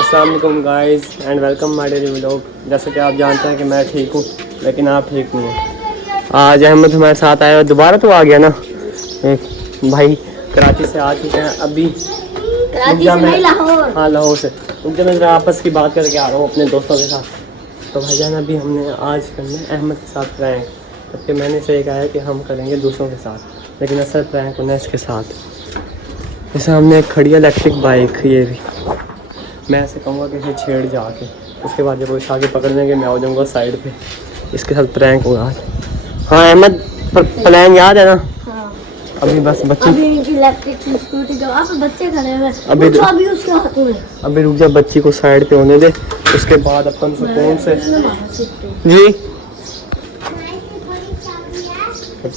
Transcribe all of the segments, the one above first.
अस्सलाम वालेकुम guys and welcome my daily vlog. जैसे कि आप जानते हैं कि मैं ठीक हूँ लेकिन आप ठीक नहीं हैं। आज अहमद हमारे साथ आया, दोबारा तो आ गया ना। भाई कराची से आ चुके हैं अभी। कराची से नहीं, लाहौर। हाँ लाहौर से। उनके मैं ज़रा आपस की बात करके आ रहा हूँ अपने दोस्तों के साथ। तो भाईजान अभी हमने आज करना है अहमद के साथ प्रैंक, जबकि मैंने से कहा है कि हम करेंगे दूसरों के साथ, लेकिन असल प्रैंक होना है इसके साथ। जैसे हमने एक खड़ी इलेक्ट्रिक बाइक, ये भी मैं ऐसे कहूँगा कि इसे छेड़ जाके, उसके बाद जब वो आगे पकड़ लेंगे मैं आ जाऊँगा साइड पे, इसके साथ प्रैंक होगा आज। हाँ अहमद प्लान याद है ना? हाँ। अभी बस बच्ची अभी इलेक्ट्रिक स्कूटी जो आप बच्चे खड़े हुए अभी उसके हाथ में। अभी रुक जा, बच्ची को साइड पे होने दे, उसके बाद अपन सुकून से जी।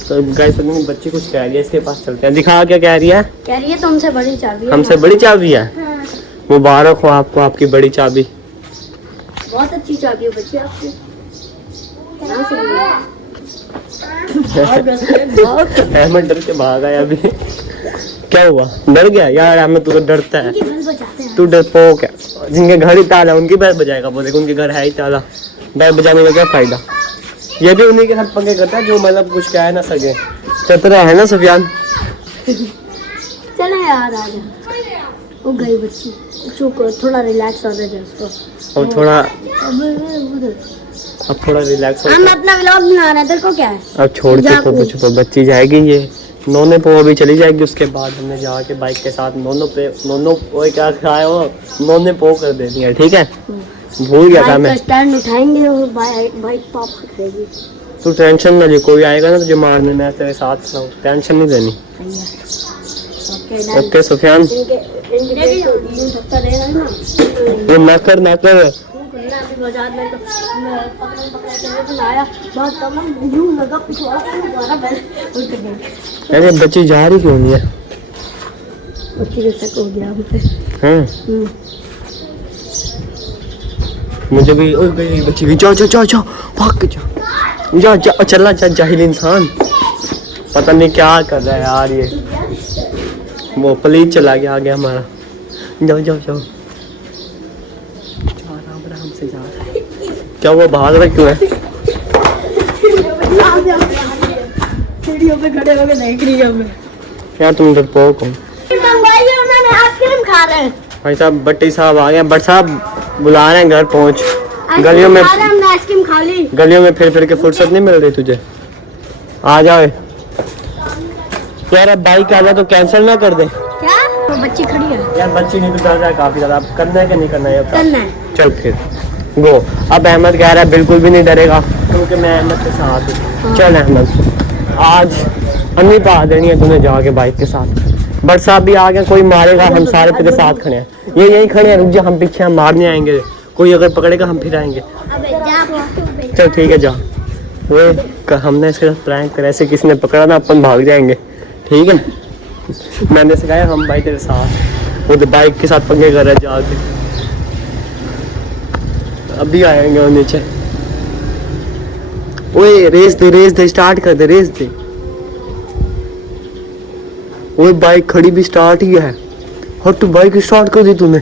तो गाइस पता नहीं बच्ची कुछ कह रही है, इसके पास चलते हैं। दिखा क्या कह रही है? कह रही है तुमसे बड़ी चाबी है। हमसे बड़ी चाबी है? हाँ। मुबारक हो आपको आपकी बड़ी चाबी। बहुत अच्छी चाबी है बच्ची आपकी। अहमद डर के भाग आया अभी। क्या हुआ, डर गया यार? अहमद तू तो डरता है, तू डरपोक है। जिनके घर ही ताला उनकी बैल बजाएगा वो, देखो उनके घर है ही ताला, बैल बजाने का क्या फायदा। ये भी उन्हीं के साथ पंगे करता है जो मतलब कुछ कह ना सके। चतरा है ना सुफियान। चले यार आ जा। वो गई बच्ची, चुप थोड़ा रिलैक्स होने दे उसको। और थोड़ा अब थोड़ा रिलैक्स हो। हम अपना व्लॉग बना रहे हैं, तेरे को क्या है? अब छोड़ के तो छुपो, बच्ची जाएगी ये नोने पे, अभी चली जाएगी। उसके बाद हमने जाके बाइक के साथ नोनो वो क्या खाया हो, नोने पो कर देनी है, ठीक है? भूल गया था मैं। स्टैंड उठाएंगे और बाइक पाप करेगी। तू टेंशन ना ले, कोई आएगा ना तुझे मारने, मैं तेरे साथ हूँ, टेंशन नहीं लेनी। ओके सुफियान, ये ना कर अरे बच्ची जा रही क्यों नहीं है? बच्ची हो गया मुझे भी गई बच्ची भी। जाओ जाओ जाओ जाओ, भाग के जाओ, जा जा, चलना जा, जाहिल इंसान पता नहीं क्या कर रहा है यार ये। वो पुलिस चला गया, आ गया हमारा। जाओ जाओ जाओ, आराम से जा। क्या वो भाग रहा क्यों है? सीढ़ियों पे खड़े होकर देख रही है हमें। यार तुम डरपोक हो। आइसक्रीम खा रहे हैं भाई साहब, भट्टी साहब आ गए। भट्ट साहब बुला रहे हैं, घर पहुंच। गलियों में आइसक्रीम खा ली। गलियों में फिर के फुर्सत नहीं मिल रही तुझे। आ जाओ यार, अब बाइक आ जाए तो कैंसिल ना कर दे। क्या? तो बच्ची खड़ी है यार, बच्ची नहीं तो डर रहा है काफी ज्यादा। अब करना है कि नहीं करना है? करना है। चल फिर गो। अब अहमद कह रहा है बिल्कुल भी नहीं डरेगा क्योंकि मैं अहमद के साथ हूँ। चल अहमद, आज अन्नी पा देनी है तूने जाके बाइक के साथ। बट साहब भी आ गए, कोई मारेगा, हम सारे तेरे साथ खड़े हैं। ये यही खड़े हैं, रुक जा, हम पीछे, हम मारने आएंगे। कोई अगर पकड़ेगा हम फिर आएंगे। चल ठीक है जा। वो हमने इसके साथ प्रैंक करा, ऐसे किसी ने पकड़ा ना अपन भाग जाएंगे, ठीक है? मैंने सिखाया हम भाई तेरे साथ, वो तो बाइक के साथ पंगे कर रहे जाके। अभी आएंगे वो नीचे। ओए रेस दे, स्टार्ट कर दे, रेस दे। वो बाइक खड़ी भी स्टार्ट ही है। और तू बाइक स्टार्ट कर दी तूने।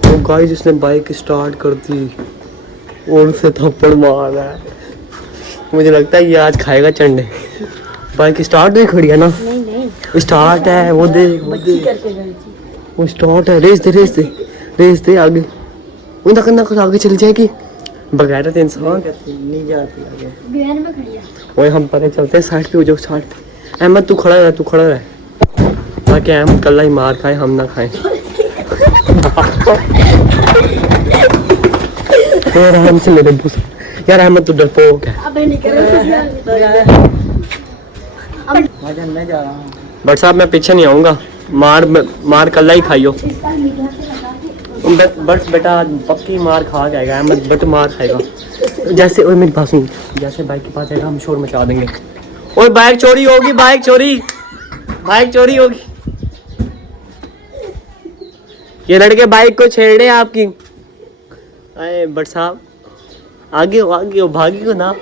तो गाइस इसने बाइक स्टार्ट कर दी और उसे थप्पड़ मार रहा है। मुझे लगता है ये आज खाएगा चंडे। बाइक स्टार्ट नहीं खड़ी है ना? नहीं स्टार्ट है, वो देख वो स्टार्ट है। रेस दे आगे। वो ना आगे चली जाएगी बगैर इंसान नहीं जाती आगे। बिहार में खड़ी है। वही हम पता चलते हैं, साइड पे हो जाओ, साइड पे। अहमद तू खड़ा रह ताकि हम कल ही मार खाए, हम ना खाएं। आराम से मेरे यार, अहमद तू डरपोक है। मैं जा रहा हूँ। बट साहब मैं पीछे नहीं आऊँगा, मार कल ही खाइयो। बट बेटा पक्की मार खा जाएगा अहमद, बट मार खाएगा। जैसे ओए मेरी बात सुन, जैसे बाइक के पास जाएगा हम शोर मचा देंगे। ओए बाइक चोरी होगी, बाइक चोरी होगी। ये लड़के बाइक को छेड़ रहे हैं आपकी। अरे बट साहब आगे हो भागी हो ना।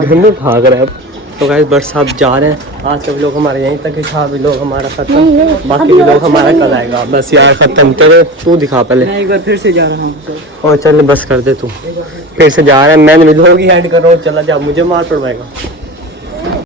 घंटे भाग रहा है। तो गाइस बट साहब जा रहे हैं। आज के लोग हमारे यहीं तक ही था, भी लोग हमारा खत्म, बाकी अभी भी और लोग हमारा नहीं कल आएगा। बस यार खत्म, तेरे तू दिखा पहले। मैं एक बार फिर से जा रहा हूँ। और चल बस कर दे तू, फिर से जा रहा है। मैंने भी लोग ही ऐड कर रहा हूँ, चला जा, मुझे मार पड़वाएगा।